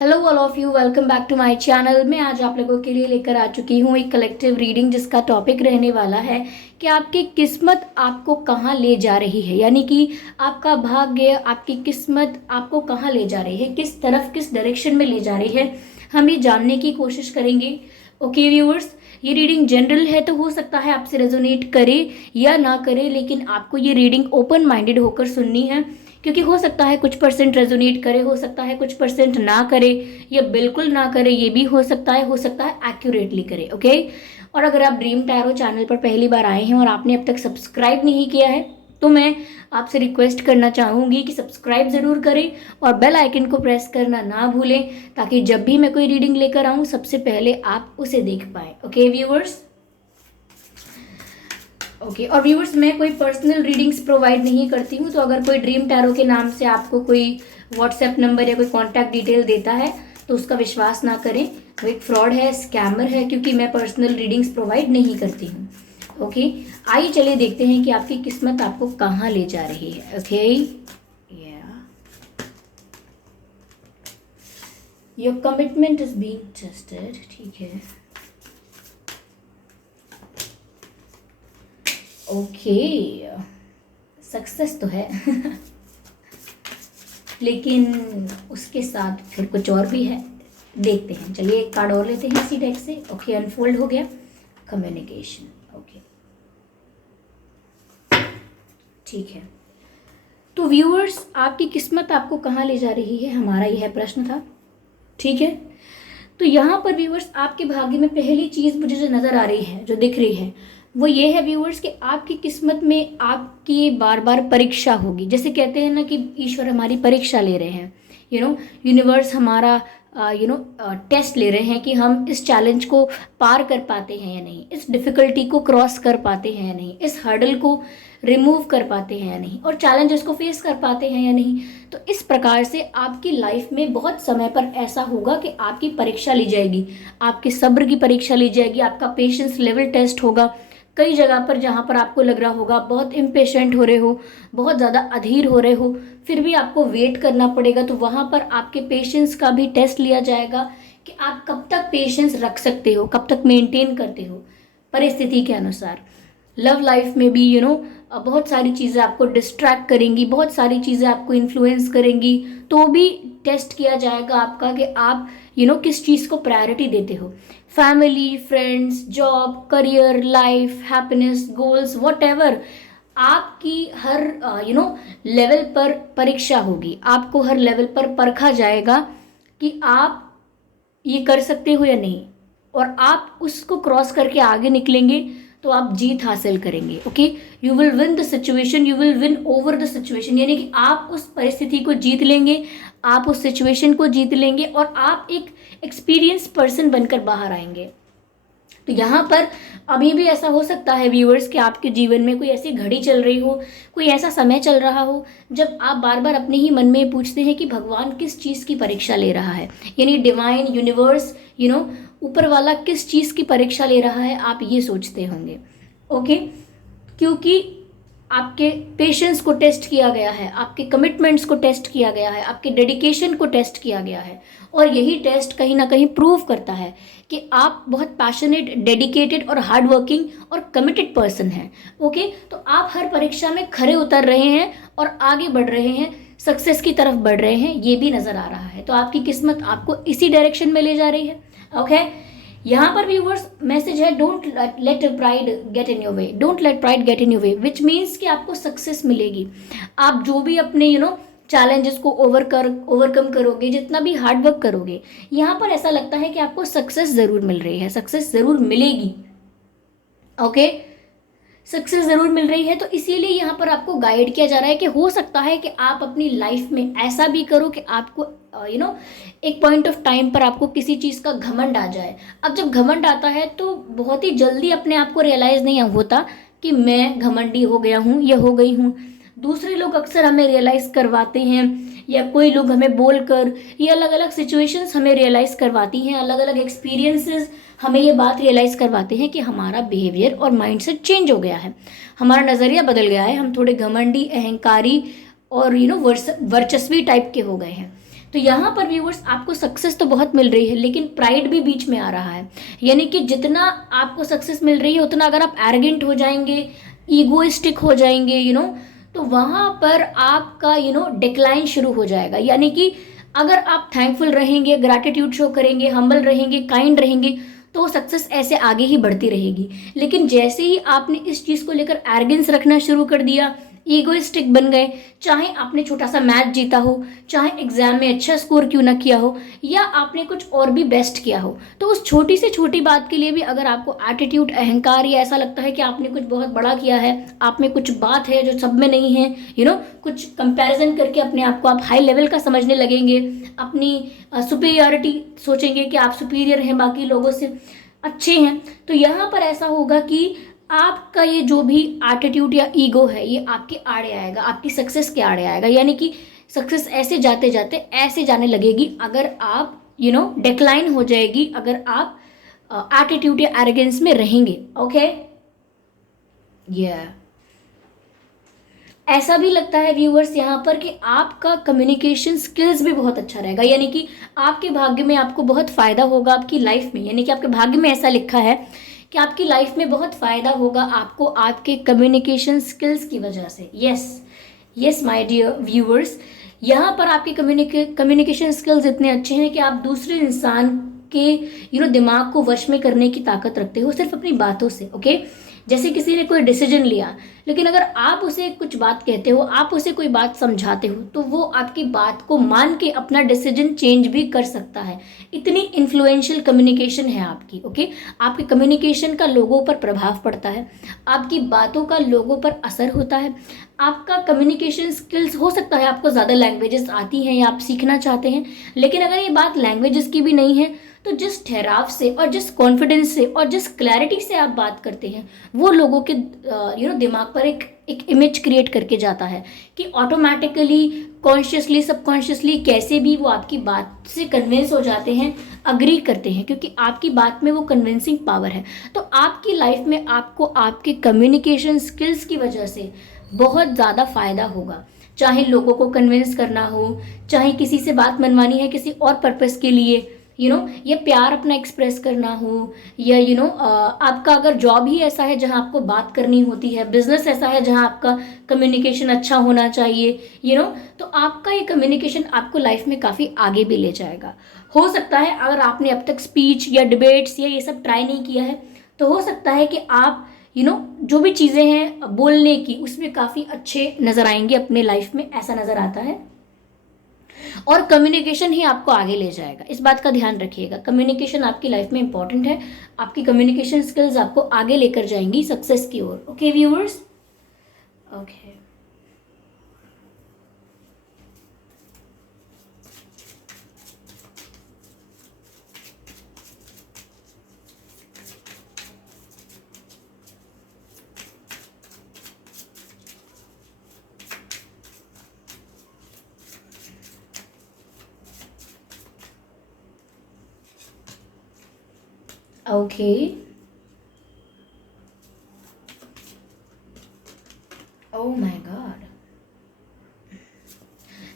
Hello all of you, welcome back to my channel. मैं आज आप लोगों के लिए लेकर आ चुकी हूँ एक कलेक्टिव रीडिंग जिसका टॉपिक रहने वाला है कि आपकी किस्मत आपको कहाँ ले जा रही है। यानी कि आपका भाग्य, आपकी किस्मत आपको कहाँ ले जा रही है, किस तरफ, किस डायरेक्शन में ले जा रही है, हम ये जानने की कोशिश करेंगे। ओके व्यूअर्स, ये रीडिंग जनरल है तो हो सकता है आपसे रेजोनेट करे या ना करे, लेकिन आपको ये रीडिंग ओपन माइंडेड होकर सुननी है, क्योंकि हो सकता है कुछ परसेंट रेजोनेट करे, हो सकता है कुछ परसेंट ना करे या बिल्कुल ना करे, ये भी हो सकता है एक्यूरेटली करे। ओके। और अगर आप ड्रीम टैरो चैनल पर पहली बार आए हैं और आपने अब तक सब्सक्राइब नहीं किया है तो मैं आपसे रिक्वेस्ट करना चाहूँगी कि सब्सक्राइब ज़रूर करें और बेल आइकन को प्रेस करना ना भूलें, ताकि जब भी मैं कोई रीडिंग लेकर आऊँ सबसे पहले आप उसे देख पाएँ। Okay viewers. ओके और व्यूअर्स, मैं कोई पर्सनल रीडिंग्स प्रोवाइड नहीं करती हूँ, तो अगर कोई ड्रीम टैरो के नाम से आपको कोई व्हाट्सएप नंबर या कोई कॉन्टैक्ट डिटेल देता है तो उसका विश्वास ना करें, वो एक फ्रॉड है, स्कैमर है, क्योंकि मैं पर्सनल रीडिंग्स प्रोवाइड नहीं करती हूँ। ओके, आइए चलिए देखते हैं कि आपकी किस्मत आपको कहाँ ले जा रही है। Okay, your commitment is being tested. ठीक है, ओके, सक्सेस तो है लेकिन उसके साथ फिर कुछ और भी है, देखते हैं। चलिए एक कार्ड और लेते हैं इसी डेक से। ओके, अनफोल्ड हो गया कम्युनिकेशन। ओके, ठीक है। तो व्यूअर्स, आपकी किस्मत आपको कहाँ ले जा रही है, हमारा यह प्रश्न था। ठीक है, तो यहाँ पर व्यूअर्स आपके भाग्य में पहली चीज़ मुझे जो नज़र आ रही है, जो दिख रही है, वो ये है व्यूअर्स कि आपकी किस्मत में आपकी बार बार परीक्षा होगी। जैसे कहते हैं ना कि ईश्वर हमारी परीक्षा ले रहे हैं, यूनिवर्स हमारा टेस्ट ले रहे हैं कि हम इस चैलेंज को पार कर पाते हैं या नहीं, इस डिफ़िकल्टी को क्रॉस कर पाते हैं या नहीं, इस हर्डल को रिमूव कर पाते हैं या नहीं, और चैलेंजेस को फेस कर पाते हैं या नहीं। तो इस प्रकार से आपकी लाइफ में बहुत समय पर ऐसा होगा कि आपकी परीक्षा ली जाएगी, आपके सब्र की परीक्षा ली जाएगी, आपका पेशेंस लेवल टेस्ट होगा। कई जगह पर जहाँ पर आपको लग रहा होगा बहुत इम्पेशेंट हो रहे हो, बहुत ज़्यादा अधीर हो रहे हो, फिर भी आपको वेट करना पड़ेगा, तो वहाँ पर आपके पेशेंस का भी टेस्ट लिया जाएगा कि आप कब तक पेशेंस रख सकते हो, कब तक मेंटेन करते हो परिस्थिति के अनुसार। लव लाइफ में भी बहुत सारी चीज़ें आपको डिस्ट्रैक्ट करेंगी, बहुत सारी चीज़ें आपको इन्फ्लुएंस करेंगी, तो भी टेस्ट किया जाएगा आपका कि आप किस चीज़ को प्रायोरिटी देते हो। Family, friends, job, career, life, happiness, goals, what ever, आपकी हर लेवल पर परीक्षा होगी, आपको हर लेवल पर परखा जाएगा कि आप ये कर सकते हो या नहीं, और आप उसको क्रॉस करके आगे निकलेंगे तो आप जीत हासिल करेंगे। Okay, you will win the situation, you will win over the situation, यानी कि आप उस परिस्थिति को जीत लेंगे, आप उस सिचुएशन को जीत लेंगे और आप एक एक्सपीरियंस पर्सन बनकर बाहर आएंगे। तो यहाँ पर अभी भी ऐसा हो सकता है व्यूअर्स कि आपके जीवन में कोई ऐसी घड़ी चल रही हो, कोई ऐसा समय चल रहा हो जब आप बार बार अपने ही मन में पूछते हैं कि भगवान किस चीज़ की परीक्षा ले रहा है, यानी डिवाइन यूनिवर्स, ऊपर वाला किस चीज़ की परीक्षा ले रहा है, आप ये सोचते होंगे। ओके, क्योंकि आपके पेशेंस को टेस्ट किया गया है, आपके कमिटमेंट्स को टेस्ट किया गया है, आपके डेडिकेशन को टेस्ट किया गया है, और यही टेस्ट कहीं ना कहीं प्रूव करता है कि आप बहुत पैशनेट, डेडिकेटेड और हार्ड वर्किंग और कमिटेड पर्सन हैं। ओके, तो आप हर परीक्षा में खरे उतर रहे हैं और आगे बढ़ रहे हैं, सक्सेस की तरफ बढ़ रहे हैं, ये भी नज़र आ रहा है। तो आपकी किस्मत आपको इसी डायरेक्शन में ले जा रही है। ओके, यहाँ पर व्यूवर्स मैसेज है, don't let pride get in your way, don't let pride get in your way, which means कि आपको सक्सेस मिलेगी। आप जो भी अपने चैलेंजेस को ओवरकम करोगे, जितना भी हार्ड वर्क करोगे, यहाँ पर ऐसा लगता है कि आपको सक्सेस ज़रूर मिल रही है, सक्सेस ज़रूर मिलेगी। ओके, सक्सेस ज़रूर मिल रही है, तो इसीलिए यहाँ पर आपको गाइड किया जा रहा है कि हो सकता है कि आप अपनी लाइफ में ऐसा भी करो कि आपको एक पॉइंट ऑफ टाइम पर आपको किसी चीज़ का घमंड आ जाए। अब जब घमंड आता है तो बहुत ही जल्दी अपने आप को रियलाइज़ नहीं होता कि मैं घमंडी हो गया हूँ या हो गई हूँ। दूसरे लोग अक्सर हमें रियलाइज़ करवाते हैं, या कोई लोग हमें बोलकर, ये अलग अलग सिचुएशंस हमें रियलाइज़ करवाती हैं, अलग अलग एक्सपीरियंसेस हमें ये बात रियलाइज़ करवाते हैं कि हमारा बिहेवियर और माइंडसेट चेंज हो गया है, हमारा नज़रिया बदल गया है, हम थोड़े घमंडी, अहंकारी और वर्चस्वी टाइप के हो गए हैं। तो यहाँ पर व्यूवर्स आपको सक्सेस तो बहुत मिल रही है, लेकिन प्राइड भी बीच में आ रहा है। यानी कि जितना आपको सक्सेस मिल रही है उतना अगर आप एरोगेंट हो जाएंगे, ईगोइस्टिक हो जाएंगे, तो वहाँ पर आपका डिक्लाइन शुरू हो जाएगा। यानी कि अगर आप थैंकफुल रहेंगे, ग्रैटिट्यूड शो करेंगे, हम्बल रहेंगे, काइंड रहेंगे, तो सक्सेस ऐसे आगे ही बढ़ती रहेगी। लेकिन जैसे ही आपने इस चीज़ को लेकर एरोगेंस रखना शुरू कर दिया, ईगोइस्टिक बन गए, चाहे आपने छोटा सा मैच जीता हो, चाहे एग्जाम में अच्छा स्कोर क्यों ना किया हो, या आपने कुछ और भी बेस्ट किया हो, तो उस छोटी से छोटी बात के लिए भी अगर आपको एटीट्यूड, अहंकार, या ऐसा लगता है कि आपने कुछ बहुत बड़ा किया है, आप में कुछ बात है जो सब में नहीं है, कुछ कंपैरिजन करके अपने आप को आप हाई लेवल का समझने लगेंगे, अपनी सुपीरियरिटी सोचेंगे कि आप सुपीरियर हैं, बाकी लोगों से अच्छे हैं, तो यहाँ पर ऐसा होगा कि आपका ये जो भी एटीट्यूड या ईगो है ये आपके आड़े आएगा, आपकी सक्सेस के आड़े आएगा। यानी कि सक्सेस ऐसे जाते जाते ऐसे जाने लगेगी अगर आप डिक्लाइन हो जाएगी, अगर आप एटीट्यूड या एरोगेंस में रहेंगे। ओके, ऐसा भी लगता है व्यूअर्स यहाँ पर कि आपका कम्युनिकेशन स्किल्स भी बहुत अच्छा रहेगा। यानी कि आपके भाग्य में आपको बहुत फायदा होगा आपकी लाइफ में। यानी कि आपके भाग्य में ऐसा लिखा है कि आपकी लाइफ में बहुत फायदा होगा आपको आपके कम्युनिकेशन स्किल्स की वजह से। यस माय डियर व्यूअर्स, यहाँ पर आपके कम्युनिकेशन स्किल्स इतने अच्छे हैं कि आप दूसरे इंसान के दिमाग को वश में करने की ताकत रखते हो सिर्फ अपनी बातों से। ओके, जैसे किसी ने कोई डिसीजन लिया, लेकिन अगर आप उसे कुछ बात कहते हो, आप उसे कोई बात समझाते हो, तो वो आपकी बात को मान के अपना डिसीजन चेंज भी कर सकता है। इतनी इन्फ्लुएंशियल कम्युनिकेशन है आपकी। ओके, आपके कम्युनिकेशन का लोगों पर प्रभाव पड़ता है, आपकी बातों का लोगों पर असर होता है। आपका कम्युनिकेशन स्किल्स हो सकता है आपको ज़्यादा लैंग्वेजेस आती हैं या आप सीखना चाहते हैं, लेकिन अगर ये बात लैंग्वेजेस की भी नहीं है, तो जिस ठहराव से और जिस कॉन्फिडेंस से और जिस क्लैरिटी से आप बात करते हैं, वो लोगों के दिमाग पर एक इमेज क्रिएट करके जाता है कि ऑटोमेटिकली, कॉन्शियसली, सबकॉन्शियसली कैसे भी वो आपकी बात से कन्विंस हो जाते हैं, अग्री करते हैं, क्योंकि आपकी बात में वो कन्विंसिंग पावर है। तो आपकी लाइफ में आपको आपके कम्युनिकेशन स्किल्स की वजह से बहुत ज़्यादा फायदा होगा। चाहे लोगों को कन्विंस करना हो, चाहे किसी से बात मनवानी है किसी और पर्पस के लिए, ये प्यार अपना एक्सप्रेस करना हो, या आपका अगर जॉब ही ऐसा है जहां आपको बात करनी होती है, बिजनेस ऐसा है जहां आपका कम्युनिकेशन अच्छा होना चाहिए, तो आपका ये कम्युनिकेशन आपको लाइफ में काफ़ी आगे भी ले जाएगा। हो सकता है अगर आपने अब तक स्पीच या डिबेट्स या ये सब ट्राई नहीं किया है, तो हो सकता है कि आप जो भी चीज़ें हैं बोलने की, उसमें काफ़ी अच्छे नज़र आएंगे अपने लाइफ में, ऐसा नज़र आता है। और कम्युनिकेशन ही आपको आगे ले जाएगा, इस बात का ध्यान रखिएगा। कम्युनिकेशन आपकी लाइफ में इंपॉर्टेंट है, आपकी कम्युनिकेशन स्किल्स आपको आगे लेकर जाएंगी सक्सेस की ओर। Okay viewers, okay, okay, oh my God.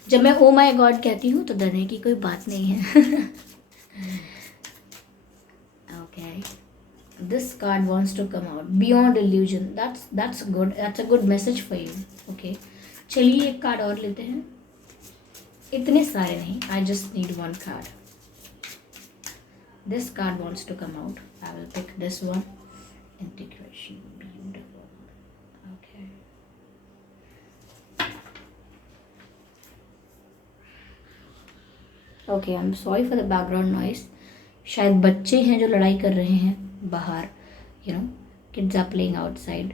जब मैं ओ माय गॉड कहती हूँ तो डरने की कोई बात नहीं है। Okay, this card wants to come out, beyond illusion. That's good, that's a good message for you. Okay, चलिए एक कार्ड और लेते हैं। इतने सारे नहीं, I just need one card. This card wants to come out. I will pick this one. Integration. Beautiful. Okay. Okay, I'm sorry for the background noise. शायद बच्चे हैं जो लड़ाई कर रहे हैं बाहर. Kids are playing outside.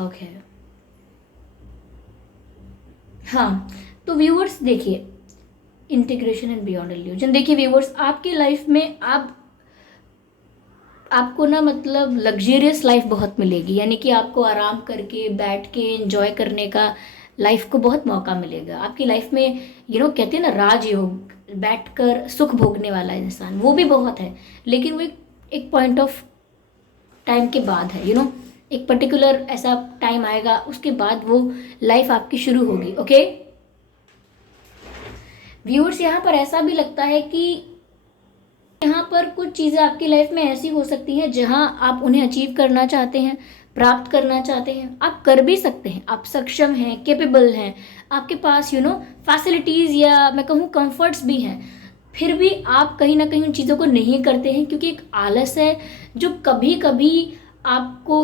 Okay. हाँ, तो व्यूअर्स देखिए, इंटीग्रेशन एंड बियॉन्ड इल्यूजन। देखिए व्यूअर्स, आपकी लाइफ में आपको ना मतलब लग्जरियस लाइफ बहुत मिलेगी। यानी कि आपको आराम करके बैठ के एंजॉय करने का लाइफ को बहुत मौका मिलेगा आपकी लाइफ में। कहते हैं ना राजयोग, बैठकर सुख भोगने वाला इंसान, वो भी बहुत है, लेकिन वो एक पॉइंट ऑफ टाइम के बाद है। एक पर्टिकुलर ऐसा टाइम आएगा, उसके बाद वो लाइफ आपकी शुरू होगी। ओके, व्यूअर्स यहाँ पर ऐसा भी लगता है कि यहाँ पर कुछ चीज़ें आपकी लाइफ में ऐसी हो सकती हैं जहाँ आप उन्हें अचीव करना चाहते हैं, प्राप्त करना चाहते हैं, आप कर भी सकते हैं, आप सक्षम हैं, कैपेबल हैं, आपके पास फैसिलिटीज़ या मैं कहूँ कंफर्ट्स भी हैं, फिर भी आप कहीं ना कहीं उन चीज़ों को नहीं करते हैं क्योंकि एक आलस है जो कभी कभी आपको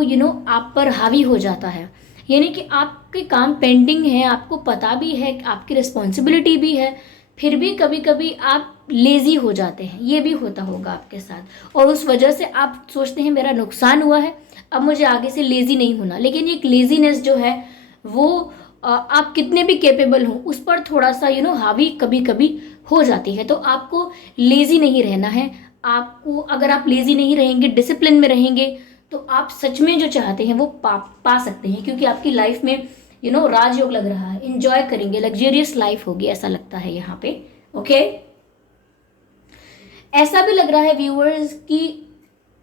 आप पर हावी हो जाता है। यानी कि आपके काम पेंडिंग है, आपको पता भी है, आपकी रिस्पॉन्सिबिलिटी भी है, फिर भी कभी कभी आप लेज़ी हो जाते हैं। ये भी होता होगा आपके साथ और उस वजह से आप सोचते हैं मेरा नुकसान हुआ है, अब मुझे आगे से लेज़ी नहीं होना। लेकिन एक लेज़ीनेस जो है वो आप कितने भी कैपेबल हो उस पर थोड़ा सा हावी कभी कभी हो जाती है। तो आपको लेज़ी नहीं रहना है। आपको अगर आप लेज़ी नहीं रहेंगे, डिसिप्लिन में रहेंगे, तो आप सच में जो चाहते हैं वो पा सकते हैं क्योंकि आपकी लाइफ में राजयोग लग रहा है, इंजॉय करेंगे, लग्जरियस लाइफ होगी ऐसा लगता है यहाँ पे। ओके, ऐसा भी लग रहा है व्यूअर्स कि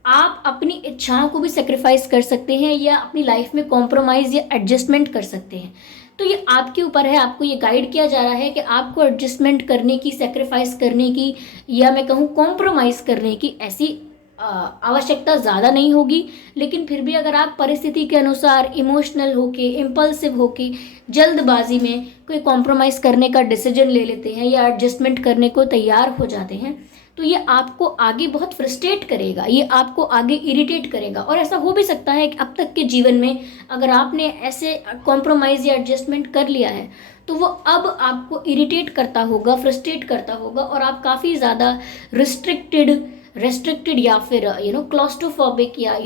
आप अपनी इच्छाओं को भी सेक्रीफाइस कर सकते हैं या अपनी लाइफ में कॉम्प्रोमाइज़ या एडजस्टमेंट कर सकते हैं। तो ये आपके ऊपर है, आपको ये गाइड किया जा रहा है कि आपको एडजस्टमेंट करने की, सेक्रीफाइस करने की या मैं कहूँ कॉम्प्रोमाइज़ करने की ऐसी आवश्यकता ज़्यादा नहीं होगी। लेकिन फिर भी अगर आप परिस्थिति के अनुसार इमोशनल होके, इम्पल्सिव होके, जल्दबाजी में कोई कॉम्प्रोमाइज़ करने का डिसीजन ले लेते हैं या एडजस्टमेंट करने को तैयार हो जाते हैं, तो ये आपको आगे बहुत फ्रस्ट्रेट करेगा, ये आपको आगे इरिटेट करेगा। और ऐसा हो भी सकता है कि अब तक के जीवन में अगर आपने ऐसे कॉम्प्रोमाइज़ या एडजस्टमेंट कर लिया है तो वो अब आपको इरिटेट करता होगा, फ्रस्ट्रेट करता होगा और आप काफ़ी ज़्यादा रेस्ट्रिक्टेड या फिर क्लॉस्ट्रोफोबिक या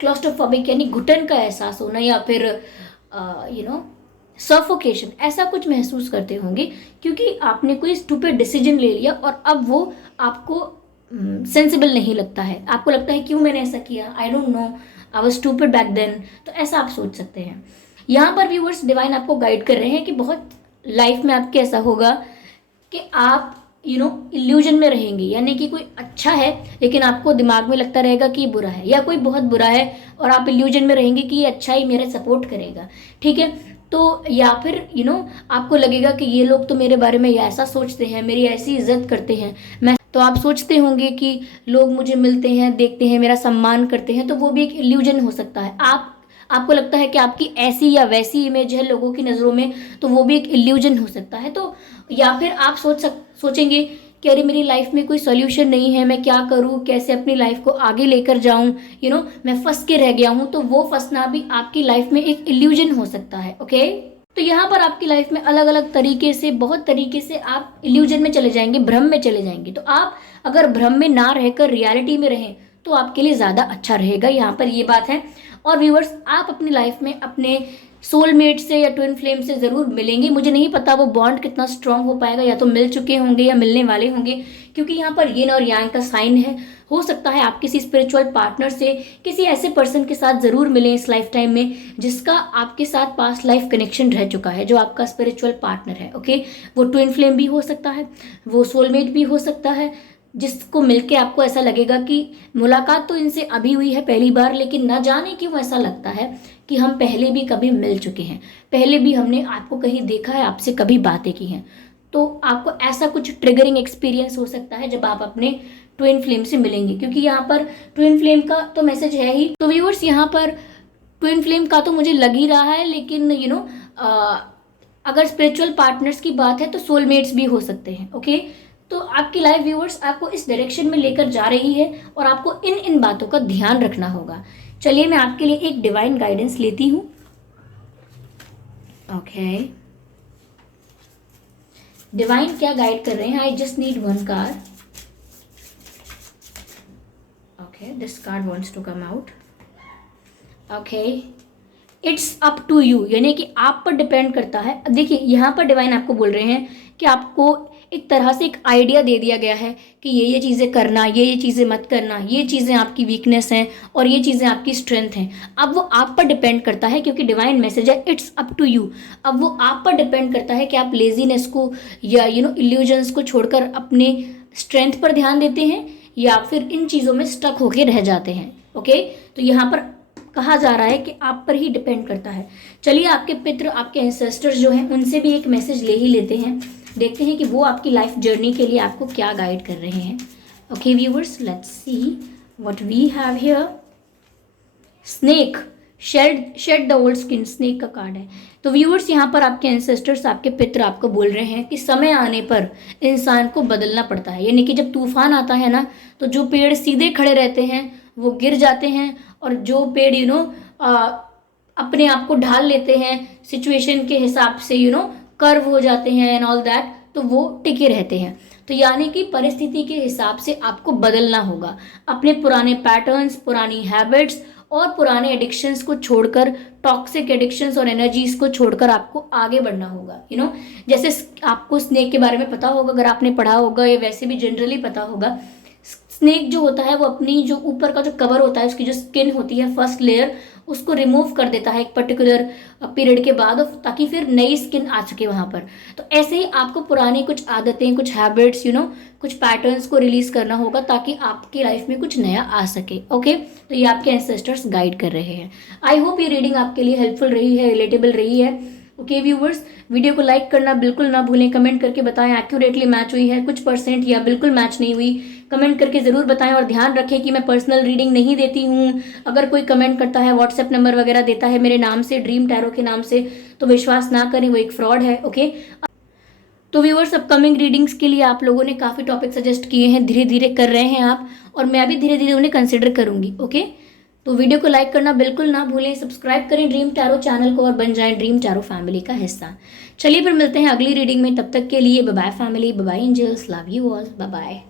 क्लॉस्ट्रोफोबिक यानी घुटन का एहसास होना या फिर सफोकेशन ऐसा कुछ महसूस करते होंगे क्योंकि आपने कोई स्टूपिड डिसीजन ले लिया और अब वो आपको सेंसिबल नहीं लगता है। आपको लगता है क्यों मैंने ऐसा किया, I don't know, I was stupid back then. तो ऐसा आप सोच सकते हैं। यहाँ पर व्यूअर्स डिवाइन आपको गाइड कर रहे हैं कि बहुत लाइफ में आपके ऐसा होगा कि आप इल्यूजन में रहेंगे, यानी कि कोई अच्छा है लेकिन आपको दिमाग में लगता रहेगा कि ये बुरा है, या कोई बहुत बुरा है और आप इल्यूजन में रहेंगे कि ये अच्छा ही मेरा सपोर्ट करेगा। ठीक है, तो या फिर आपको लगेगा कि ये लोग तो मेरे बारे में ऐसा सोचते हैं, मेरी ऐसी इज्जत करते हैं, मैं तो आप सोचते होंगे कि लोग मुझे मिलते हैं, देखते हैं, मेरा सम्मान करते हैं, तो वो भी एक इल्यूजन हो सकता है। आपको लगता है कि आपकी ऐसी या वैसी इमेज है लोगों की नज़रों में, तो वो भी एक इल्यूजन हो सकता है। तो या फिर आप सोचेंगे कि अरे मेरी लाइफ में कोई सॉल्यूशन नहीं है, मैं क्या करूँ, कैसे अपनी लाइफ को आगे लेकर जाऊँ, मैं फंस के रह गया हूँ। तो वो फंसना भी आपकी लाइफ में एक इल्यूजन हो सकता है। ओके, तो यहाँ पर आपकी लाइफ में अलग अलग तरीके से, बहुत तरीके से आप इल्यूजन में चले जाएंगे, भ्रम में चले जाएंगे। तो आप अगर भ्रम में ना रहकर रियलिटी में रहें तो आपके लिए ज़्यादा अच्छा रहेगा, यहाँ पर ये बात है। और व्यूअर्स, आप अपनी लाइफ में अपने सोलमेट से या ट्विन फ्लेम से ज़रूर मिलेंगे। मुझे नहीं पता वो बॉन्ड कितना स्ट्रांग हो पाएगा, या तो मिल चुके होंगे या मिलने वाले होंगे, क्योंकि यहाँ पर येन और यांग का साइन है। हो सकता है आप किसी स्पिरिचुअल पार्टनर से, किसी ऐसे पर्सन के साथ ज़रूर मिलें इस लाइफ टाइम में जिसका आपके साथ पास्ट लाइफ कनेक्शन रह चुका है, जो आपका स्पिरिचुअल पार्टनर है। ओके, वो ट्विन फ्लेम भी हो सकता है, वो सोलमेट भी हो सकता है, जिसको मिलके आपको ऐसा लगेगा कि मुलाकात तो इनसे अभी हुई है पहली बार, लेकिन ना जाने क्यों ऐसा लगता है कि हम पहले भी कभी मिल चुके हैं, पहले भी हमने आपको कहीं देखा है, आपसे कभी बातें की हैं। तो आपको ऐसा कुछ ट्रिगरिंग एक्सपीरियंस हो सकता है जब आप अपने ट्विन फ्लेम से मिलेंगे, क्योंकि यहाँ पर ट्विन फ्लेम का तो मैसेज है ही। तो व्यूअर्स, यहाँ पर ट्विन फ्लेम का तो मुझे लग ही रहा है, लेकिन अगर स्पिरिचुअल पार्टनर्स की बात है तो सोलमेट्स भी हो सकते हैं। ओके, तो आपकी लाइफ व्यूअर्स आपको इस डायरेक्शन में लेकर जा रही है और आपको इन बातों का ध्यान रखना होगा। चलिए मैं आपके लिए एक डिवाइन गाइडेंस लेती हूँ। ओके, डिवाइन क्या गाइड कर रहे हैं? I just need one card. Okay, this card wants to come out. Okay, it's up to you, यानी कि आप पर डिपेंड करता है। देखिए, यहाँ पर डिवाइन आपको बोल रहे हैं कि आपको एक तरह से एक आइडिया दे दिया गया है कि ये चीज़ें करना, ये चीज़ें मत करना, ये चीज़ें आपकी वीकनेस हैं और ये चीज़ें आपकी स्ट्रेंथ हैं। अब वो आप पर डिपेंड करता है, क्योंकि डिवाइन मैसेज है इट्स अप टू यू। अब वो आप पर डिपेंड करता है कि आप लेजीनेस को या इल्यूजन्स को छोड़कर अपने स्ट्रेंथ पर ध्यान देते हैं या फिर इन चीज़ों में स्टक होके रह जाते हैं। ओके, तो यहाँ पर कहा जा रहा है कि आप पर ही डिपेंड करता है। चलिए आपके पितृ, आपके एंसेस्टर्स जो हैं, उनसे भी एक मैसेज ले ही लेते हैं। देखते हैं कि वो आपकी लाइफ जर्नी के लिए आपको क्या गाइड कर रहे हैं। Okay viewers, let's see what we have here. Snake, shed the old skin, snake का कार्ड है। तो व्यूअर्स, यहाँ पर आपके एंसेस्टर्स, आपके पितर आपको बोल रहे हैं कि समय आने पर इंसान को बदलना पड़ता है। यानी कि जब तूफान आता है ना, तो जो पेड़ सीधे खड़े रहते हैं वो गिर जाते हैं, और जो पेड़ अपने आप को ढाल लेते हैं सिचुएशन के हिसाब से, कर्व हो जाते हैं एंड ऑल दैट, तो वो टिके रहते हैं। तो यानी कि परिस्थिति के हिसाब से आपको बदलना होगा। अपने पुराने पैटर्न्स, पुरानी हैबिट्स और पुराने एडिक्शंस को छोड़कर, टॉक्सिक एडिक्शंस और एनर्जीज को छोड़कर आपको आगे बढ़ना होगा। जैसे आपको स्नेक के बारे में पता होगा, अगर आपने पढ़ा होगा, या वैसे भी जनरली पता होगा, स्नेक जो होता है वो अपनी जो ऊपर का जो कवर होता है, उसकी जो स्किन होती है, फर्स्ट लेयर, उसको रिमूव कर देता है एक पर्टिकुलर पीरियड के बाद, ताकि फिर नई स्किन आ सके वहां पर। तो ऐसे ही आपको पुरानी कुछ आदतें, कुछ हैबिट्स, कुछ पैटर्न्स को रिलीज करना होगा, ताकि आपकी लाइफ में कुछ नया आ सके। ओके, तो ये आपके एंसेस्टर्स गाइड कर रहे हैं। आई होप ये रीडिंग आपके लिए हेल्पफुल रही है, रिलेटेबल रही है। ओके व्यूवर्स, वीडियो को लाइक करना बिल्कुल ना भूलें। कमेंट करके बताएं एक्यूरेटली मैच हुई है, कुछ परसेंट या बिल्कुल मैच नहीं हुई, कमेंट करके ज़रूर बताएं। और ध्यान रखें कि मैं पर्सनल रीडिंग नहीं देती हूँ। अगर कोई कमेंट करता है, व्हाट्सएप नंबर वगैरह देता है मेरे नाम से, ड्रीम टैरो के नाम से, तो विश्वास ना करें, वो एक फ्रॉड है। ओके, तो व्यूअर्स, अपकमिंग रीडिंग्स के लिए आप लोगों ने काफ़ी टॉपिक सजेस्ट किए हैं, धीरे धीरे कर रहे हैं आप, और मैं भी धीरे धीरे उन्हें कंसिडर करूंगी। ओके, तो वीडियो को लाइक करना बिल्कुल ना भूलें, सब्सक्राइब करें ड्रीम टैरो चैनल को और बन जाएं ड्रीम टैरो फैमिली का हिस्सा। चलिए फिर मिलते हैं अगली रीडिंग में, तब तक के लिए bye bye family, bye bye angels, love you all, bye bye.